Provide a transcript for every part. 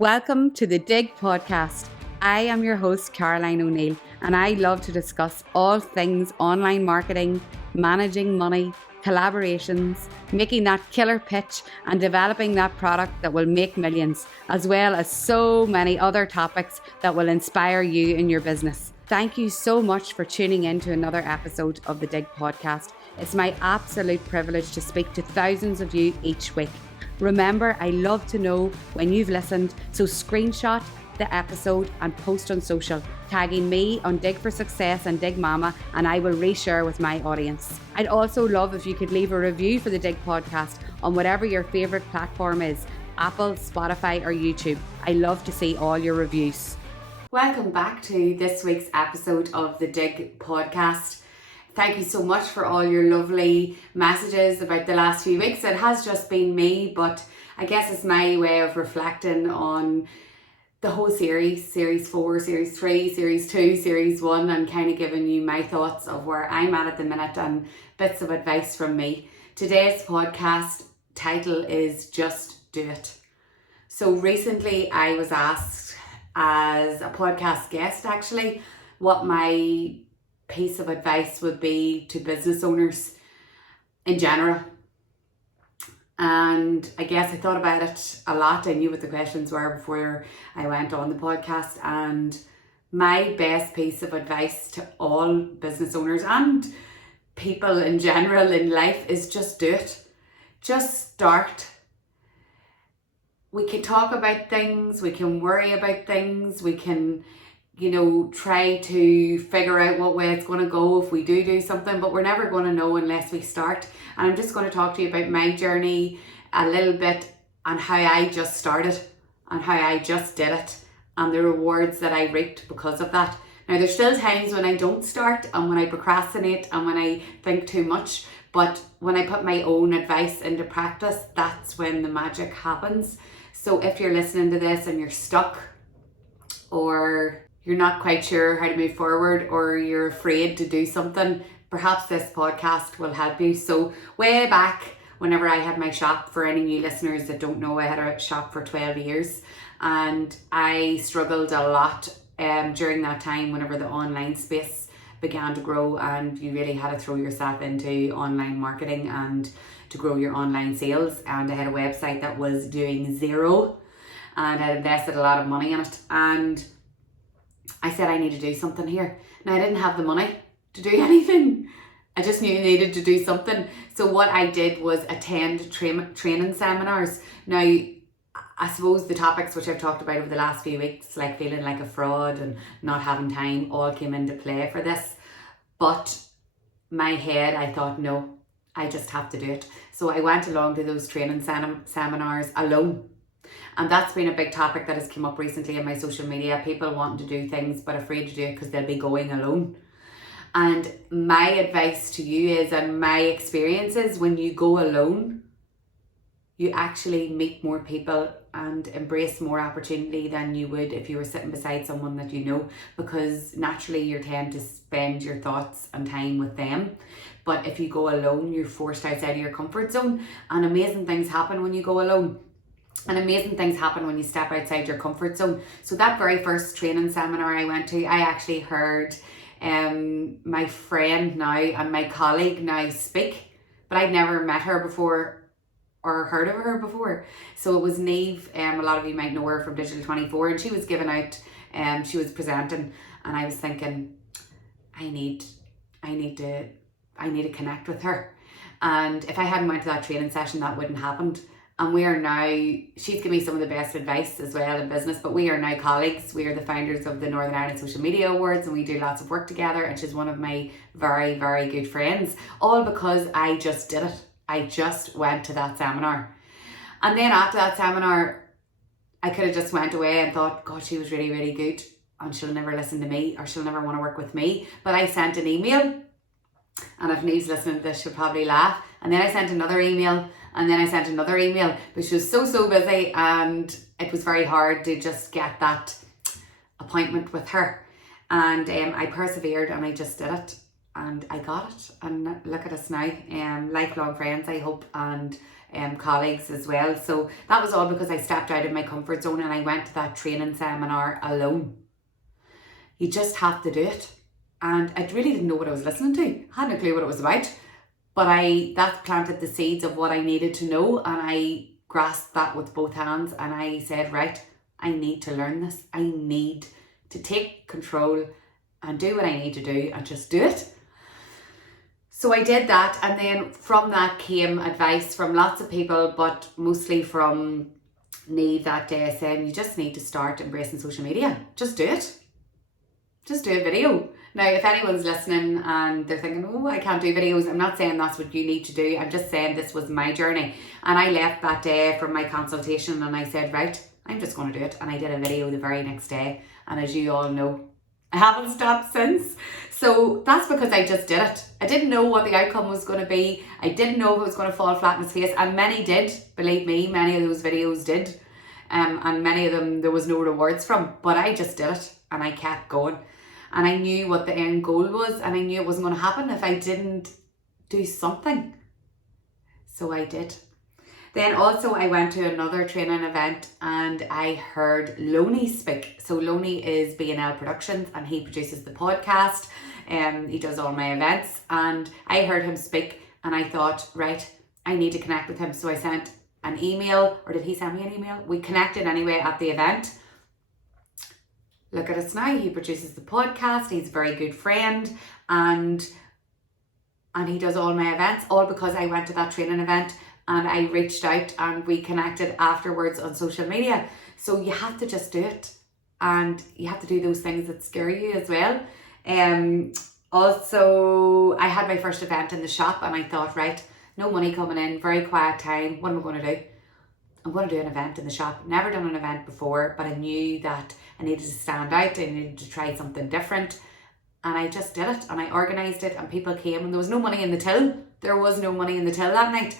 Welcome to the Digg Podcast. I am your host, Caroline O'Neill, and I love to discuss all things online marketing, managing money, collaborations, making that killer pitch, and developing that product that will make millions, as well as so many other topics that will inspire you in your business. Thank you so much for tuning in to another episode of the Digg Podcast. It's my absolute privilege to speak to thousands of you each week. Remember, I love to know when you've listened, so screenshot the episode and post on social, tagging me on Digg for Success and Digg Mama, and I will reshare with my audience. I'd also love if you could leave a review for the Digg Podcast on whatever your favourite platform is, Apple, Spotify or YouTube. I love to see all your reviews. Welcome back to this week's episode of the Digg Podcast. Thank you so much for all your lovely messages about the last few weeks. It has just been me, but I guess it's my way of reflecting on the whole series 4, series 3, series 2, series 1, and kind of giving you my thoughts of where I'm at the minute and bits of advice from me. Today's podcast title is Just Do It. So recently I was asked as a podcast guest actually what my piece of advice would be to business owners in general, and I guess I thought about it a lot. I knew what the questions were before I went on the podcast, and my best piece of advice to all business owners and people in general in life is just do it. Just start. We can talk about things, we can worry about things, we can try to figure out what way it's going to go if we do something, but we're never going to know unless we start. And I'm just going to talk to you about my journey a little bit and how I just started and how I just did it and the rewards that I reaped because of that. Now, there's still times when I don't start and when I procrastinate and when I think too much, but when I put my own advice into practice, that's when the magic happens. So if you're listening to this and you're stuck, or you're not quite sure how to move forward, or you're afraid to do something, perhaps this podcast will help you. So way back, whenever I had my shop, for any new listeners that don't know, I had a shop for 12 years and I struggled a lot during that time whenever the online space began to grow and you really had to throw yourself into online marketing and to grow your online sales. And I had a website that was doing zero and I invested a lot of money in it, and I said I need to do something here. Now, I didn't have the money to do anything. I just knew I needed to do something. So what I did was attend training seminars. Now, I suppose the topics which I've talked about over the last few weeks, like feeling like a fraud and not having time, all came into play for this. But my head, I thought, no, I just have to do it. So I went along to those training seminars alone. And that's been a big topic that has come up recently in my social media. People wanting to do things but afraid to do it because they'll be going alone. And my advice to you is, and my experience is, when you go alone, you actually meet more people and embrace more opportunity than you would if you were sitting beside someone that you know, because naturally you tend to spend your thoughts and time with them. But if you go alone, you're forced outside of your comfort zone, and amazing things happen when you go alone. And amazing things happen when you step outside your comfort zone. So that very first training seminar I went to, I actually heard my friend now and my colleague now speak, but I'd never met her before or heard of her before. So it was Neve, a lot of you might know her from Digital 24, and she was giving out, she was presenting, and I was thinking, I need to connect with her. And if I hadn't went to that training session, that wouldn't have happened. And we are now, she's given me some of the best advice as well in business, but we are now colleagues. We are the founders of the Northern Ireland Social Media Awards, and we do lots of work together, and she's one of my very, very good friends, all because I just did it. I just went to that seminar. And then after that seminar, I could have just went away and thought, God, she was really, really good and she'll never listen to me, or she'll never want to work with me. But I sent an email, and if Neve's listening to this, she'll probably laugh. And then I sent another email, and then I sent another email, but she was so busy, and it was very hard to just get that appointment with her. And I persevered and I just did it, and I got it. And look at us now, lifelong friends, I hope. And colleagues as well. So that was all because I stepped out of my comfort zone and I went to that training seminar alone. You just have to do it. And I really didn't know what I was listening to. I had no clue what it was about. But that planted the seeds of what I needed to know, and I grasped that with both hands, and I said, right, I need to learn this. I need to take control and do what I need to do and just do it. So I did that, and then from that came advice from lots of people, but mostly from Neve that day, saying you just need to start embracing social media. Just do it. Just do a video. Now, if anyone's listening and they're thinking, oh, I can't do videos, I'm not saying that's what you need to do. I'm just saying this was my journey. And I left that day from my consultation and I said, right, I'm just going to do it. And I did a video the very next day. And as you all know, I haven't stopped since. So that's because I just did it. I didn't know what the outcome was going to be. I didn't know if it was going to fall flat in its face. And many did, believe me, many of those videos did. And many of them there was no rewards from. But I just did it and I kept going. And I knew what the end goal was, and I knew it wasn't going to happen if I didn't do something. So I did. Then also I went to another training event and I heard Loney speak. So Loney is B&L Productions and he produces the podcast. He does all my events, and I heard him speak and I thought, right, I need to connect with him. So I sent an email, or did he send me an email? We connected anyway at the event. Look at us now, he produces the podcast, he's a very good friend, and he does all my events, all because I went to that training event and I reached out and we connected afterwards on social media. So you have to just do it, and you have to do those things that scare you as well. Also, I had my first event in the shop and I thought, right, no money coming in, very quiet time, what am I going to do? I'm going to do an event in the shop. Never done an event before, but I knew that I needed to stand out. I needed to try something different. And I just did it and I organised it and people came and there was no money in the till. There was no money in the till that night.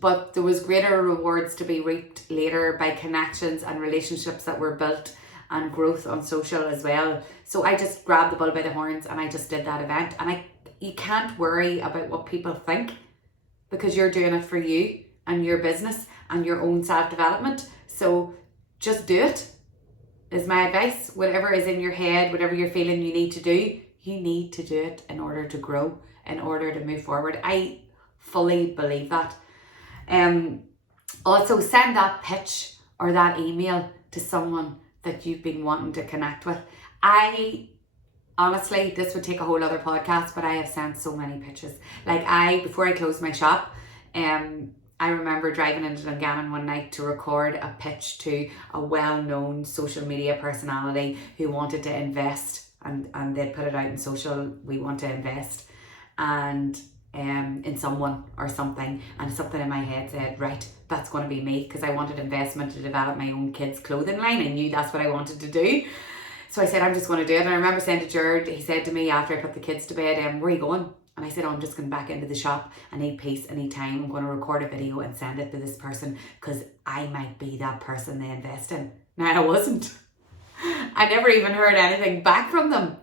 But there was greater rewards to be reaped later by connections and relationships that were built and growth on social as well. So I just grabbed the bull by the horns and I just did that event. And you can't worry about what people think, because you're doing it for you and your business and your own self-development. So just do it, is my advice. Whatever is in your head, whatever you're feeling you need to do, you need to do it in order to grow, in order to move forward. I fully believe that. Also, send that pitch or that email to someone that you've been wanting to connect with. Honestly, this would take a whole other podcast, but I have sent so many pitches. Before I closed my shop, I remember driving into Dungannon one night to record a pitch to a well-known social media personality who wanted to invest, and they'd put it out in social, we want to invest, and in someone or something, and something in my head said, right, that's going to be me, because I wanted investment to develop my own kids' clothing line. I knew that's what I wanted to do. So I said, I'm just going to do it. And I remember saying to Jared, he said to me after I put the kids to bed, where are you going? And I said, I'm just going back into the shop. I need peace, I need time. I'm going to record a video and send it to this person because I might be that person they invest in. Now, I wasn't. I never even heard anything back from them.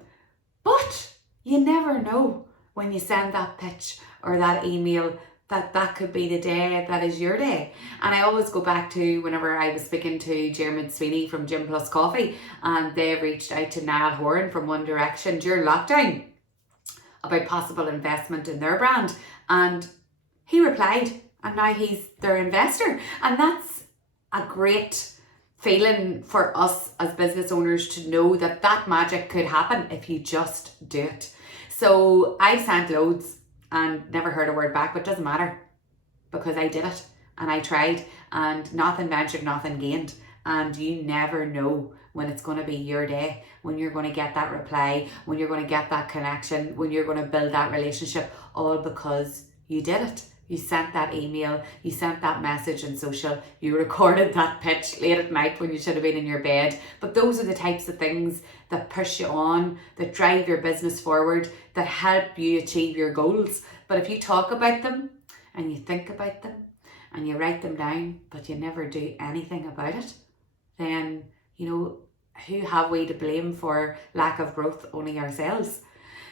But you never know when you send that pitch or that email that could be the day that is your day. And I always go back to whenever I was speaking to Jeremy Sweeney from Gym Plus Coffee, and they reached out to Niall Horan from One Direction during lockdown about possible investment in their brand, and he replied, and now he's their investor. And that's a great feeling for us as business owners to know that that magic could happen if you just do it. So I've sent loads and never heard a word back, but it doesn't matter, because I did it and I tried, and nothing ventured, nothing gained. And you never know when it's going to be your day, when you're going to get that reply, when you're going to get that connection, when you're going to build that relationship, all because you did it. You sent that email, you sent that message on social, you recorded that pitch late at night when you should have been in your bed. But those are the types of things that push you on, that drive your business forward, that help you achieve your goals. But if you talk about them and you think about them and you write them down, but you never do anything about it, then, who have we to blame for lack of growth? Only ourselves.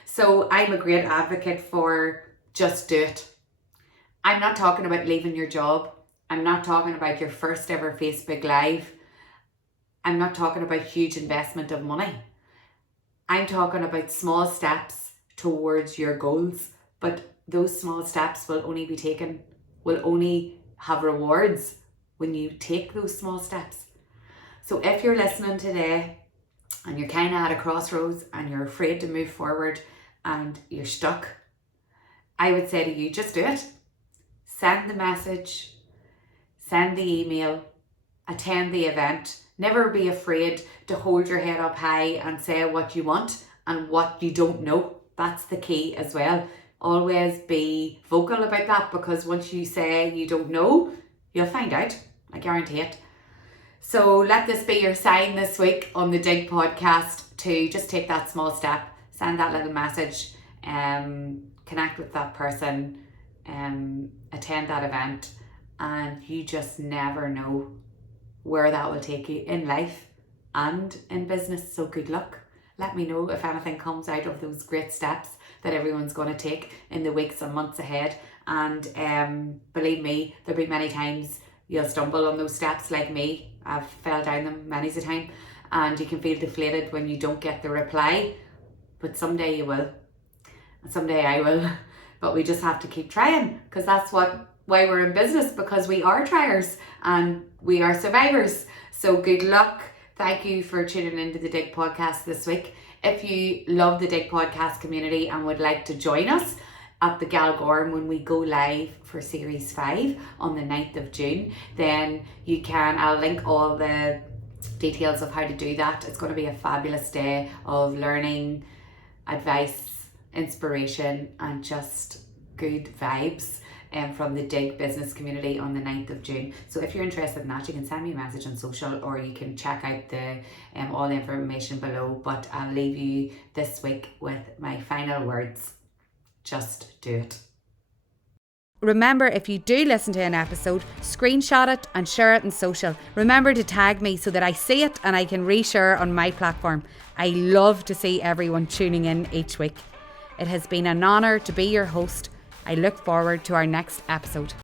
So I'm a great advocate for just do it. I'm not talking about leaving your job. I'm not talking about your first ever Facebook Live. I'm not talking about huge investment of money. I'm talking about small steps towards your goals. But those small steps will only have rewards when you take those small steps. So if you're listening today and you're kind of at a crossroads and you're afraid to move forward and you're stuck, I would say to you, just do it. Send the message, send the email, attend the event. Never be afraid to hold your head up high and say what you want and what you don't know. That's the key as well. Always be vocal about that, because once you say you don't know, you'll find out. I guarantee it. So let this be your sign this week on the Digg Podcast to just take that small step, send that little message, connect with that person, attend that event, and you just never know where that will take you in life and in business. So good luck. Let me know if anything comes out of those great steps that everyone's going to take in the weeks and months ahead. And believe me, there'll be many times you'll stumble on those steps like me. I've fell down them many a time, and you can feel deflated when you don't get the reply, but someday you will, and someday I will. But we just have to keep trying, because that's why we're in business, because we are triers and we are survivors. So good luck. Thank you for tuning into the Digg Podcast this week. If you love the Digg Podcast community and would like to join us at the Galgorm when we go live for Series 5 on the 9th of June, then you can, I'll link all the details of how to do that. It's going to be a fabulous day of learning, advice, inspiration, and just good vibes from the Digg business community on the 9th of June. So if you're interested in that, you can send me a message on social, or you can check out the all the information below. But I'll leave you this week with my final words. Just do it. Remember, if you do listen to an episode, screenshot it and share it on social. Remember to tag me so that I see it and I can reshare on my platform. I love to see everyone tuning in each week. It has been an honour to be your host. I look forward to our next episode.